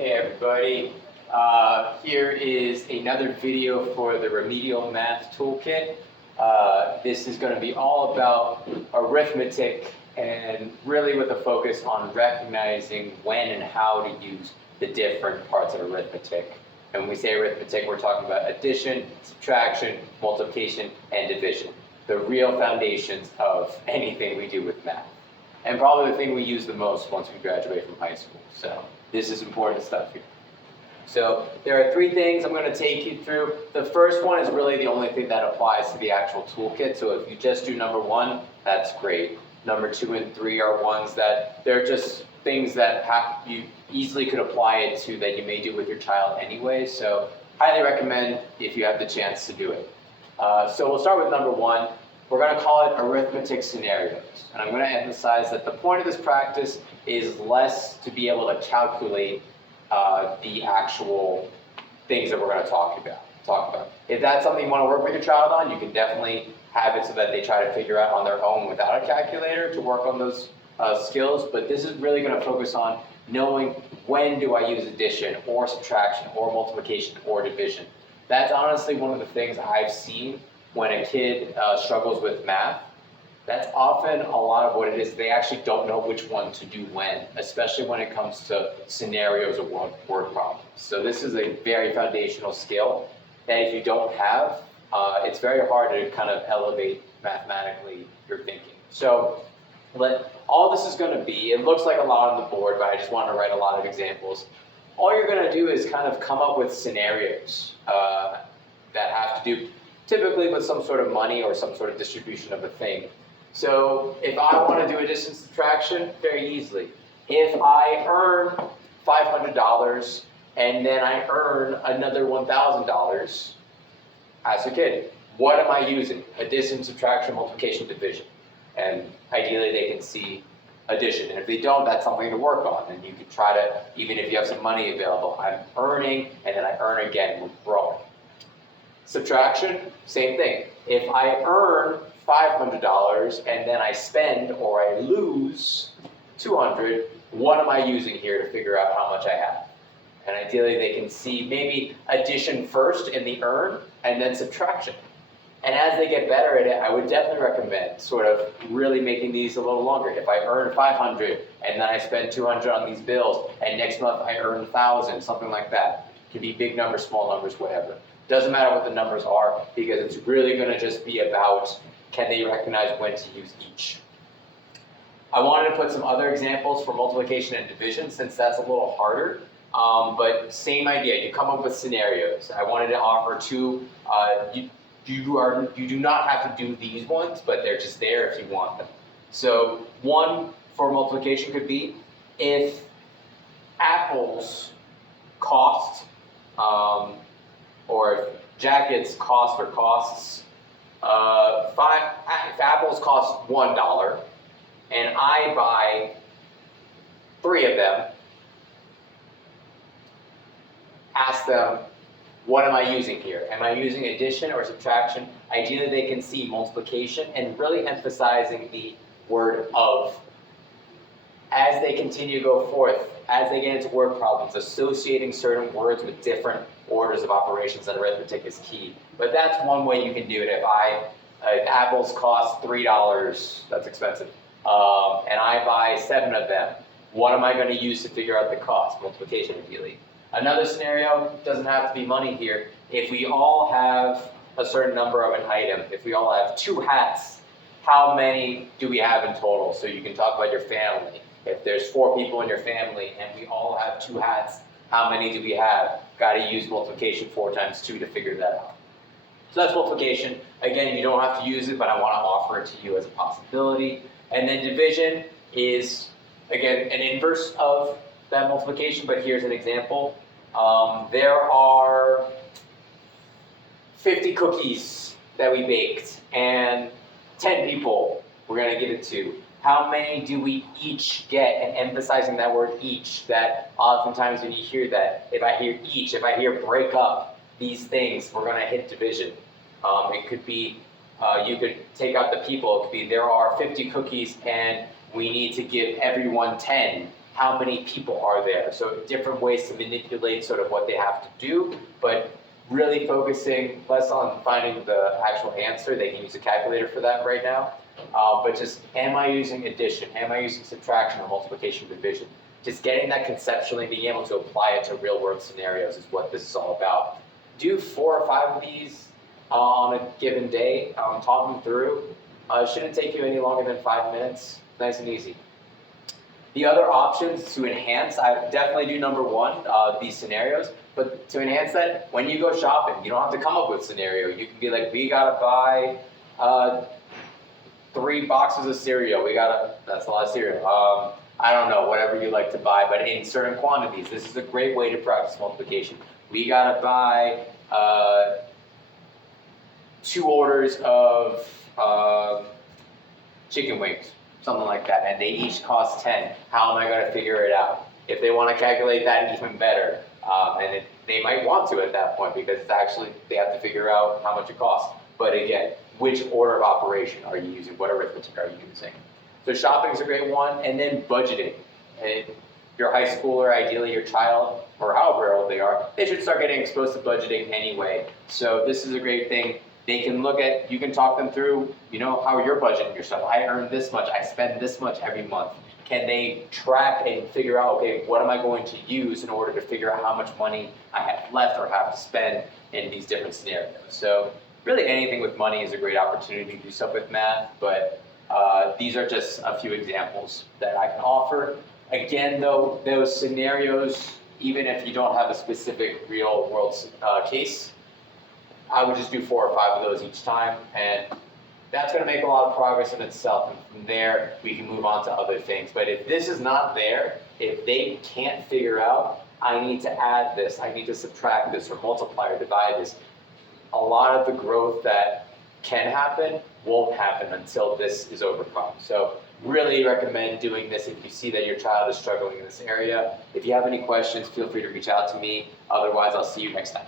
Hey everybody, here is another video for the Remedial Math Toolkit. This is going to be all about arithmetic and really with a focus on recognizing when and how to use the different parts of arithmetic. And when we say arithmetic, we're talking about addition, subtraction, multiplication, and division. The real foundations of anything we do with math. And probably the thing we use the most once we graduate from high school. So this is important stuff here. So there are three things I'm going to take you through. The first one is really the only thing that applies to the actual toolkit. So if you just do number one, that's great. Number two and three are ones that they're just things that you easily could apply it to that you may do with your child anyway. So highly recommend if you have the chance to do it. So we'll start with number one. We're going to call it arithmetic scenarios. And I'm going to emphasize that the point of this practice is less to be able to calculate the actual things that we're going to talk about. If that's something you want to work with your child on, you can definitely have it so that they try to figure out on their own without a calculator to work on those skills. But this is really going to focus on knowing when do I use addition or subtraction or multiplication or division. That's honestly one of the things I've seen when a kid struggles with math. That's often a lot of what it is. They actually don't know which one to do when, especially when it comes to scenarios or word problems. So this is a very foundational skill that if you don't have, it's very hard to kind of elevate mathematically your thinking. So all this is going to be, it looks like a lot on the board, but I just want to write a lot of examples. All you're going to do is kind of come up with scenarios that have to do typically with some sort of money or some sort of distribution of a thing. So if I want to do addition subtraction, very easily. If I earn $500 and then I earn another $1,000 as a kid, what am I using? Addition, subtraction, multiplication, division. And ideally they can see addition. And if they don't, that's something to work on. And you can try to, even if you have some money available, I'm earning and then I earn again, we're growing. Subtraction, same thing. If I earn $500 and then I spend or I lose $200, what am I using here to figure out how much I have? And ideally they can see maybe addition first in the earn and then subtraction. And as they get better at it, I would definitely recommend sort of really making these a little longer. If I earn $500 and then I spend $200 on these bills and next month I earn $1,000, something like that. It can be big numbers, small numbers, whatever. Doesn't matter what the numbers are because it's really going to just be about can they recognize when to use each. I wanted to put some other examples for multiplication and division since that's a little harder, but same idea. You come up with scenarios. I wanted to offer two. You do not have to do these ones, but they're just there if you want them. So one for multiplication could be if apples cost or if jackets cost or costs, if apples cost $1 and I buy 3 of them, ask them, what am I using here? Am I using addition or subtraction? Ideally they can see multiplication and really emphasizing the word of. As they continue to go forth, as they get into word problems, associating certain words with different orders of operations in arithmetic is key. But that's one way you can do it. If apples cost $3, that's expensive, and I buy 7 of them, what am I going to use to figure out the cost? Multiplication, ideally. Another scenario, doesn't have to be money here. If we all have a certain number of an item, if we all have 2 hats, how many do we have in total? So you can talk about your family. If there's 4 people in your family and we all have 2 hats, how many do we have? Got to use multiplication 4 times 2 to figure that out. So that's multiplication. Again, you don't have to use it, but I want to offer it to you as a possibility. And then division is, again, an inverse of that multiplication, but here's an example. There are 50 cookies that we baked and 10 people we're going to give it to. How many do we each get? And emphasizing that word each, that oftentimes when you hear that, if I hear each, if I hear break up these things, we're going to hit division. It could be, you could take out the people. It could be there are 50 cookies and we need to give everyone 10. how many people are there. So different ways to manipulate sort of what they have to do, but really focusing less on finding the actual answer. They can use a calculator for that right now. But just, am I using addition? Am I using subtraction or multiplication, division? Just getting that conceptually, being able to apply it to real world scenarios is what this is all about. Do 4 or 5 of these on a given day, talk them through. Shouldn't take you any longer than 5 minutes, nice and easy. The other options to enhance, I definitely do number 1, these scenarios, but to enhance that, when you go shopping, you don't have to come up with a scenario. You can be like, we gotta buy 3 boxes of cereal. That's a lot of cereal. I don't know, whatever you like to buy, but in certain quantities. This is a great way to practice multiplication. We gotta buy 2 orders of chicken wings, something like that, and they each cost 10. How am I gonna figure it out? If they wanna calculate that, even better. They might want to at that point, because it's actually, they have to figure out how much it costs. But again, which order of operation are you using? What arithmetic are you using? So shopping is a great one, and then budgeting. And your high schooler, ideally your child, or however old they are, they should start getting exposed to budgeting anyway. So this is a great thing. They can look at, you can talk them through, how you're budgeting your stuff. I earn this much, I spend this much every month. Can they track and figure out, okay, what am I going to use in order to figure out how much money I have left or have to spend in these different scenarios? So really anything with money is a great opportunity to do stuff with math, but these are just a few examples that I can offer. Again, though, those scenarios, even if you don't have a specific real world case, I would just do 4 or 5 of those each time, and that's going to make a lot of progress in itself, and from there we can move on to other things. But if this is not there, if they can't figure out, I need to add this, I need to subtract this, or multiply or divide this, a lot of the growth that can happen won't happen until this is overcome. So really recommend doing this if you see that your child is struggling in this area. If you have any questions, feel free to reach out to me. Otherwise, I'll see you next time.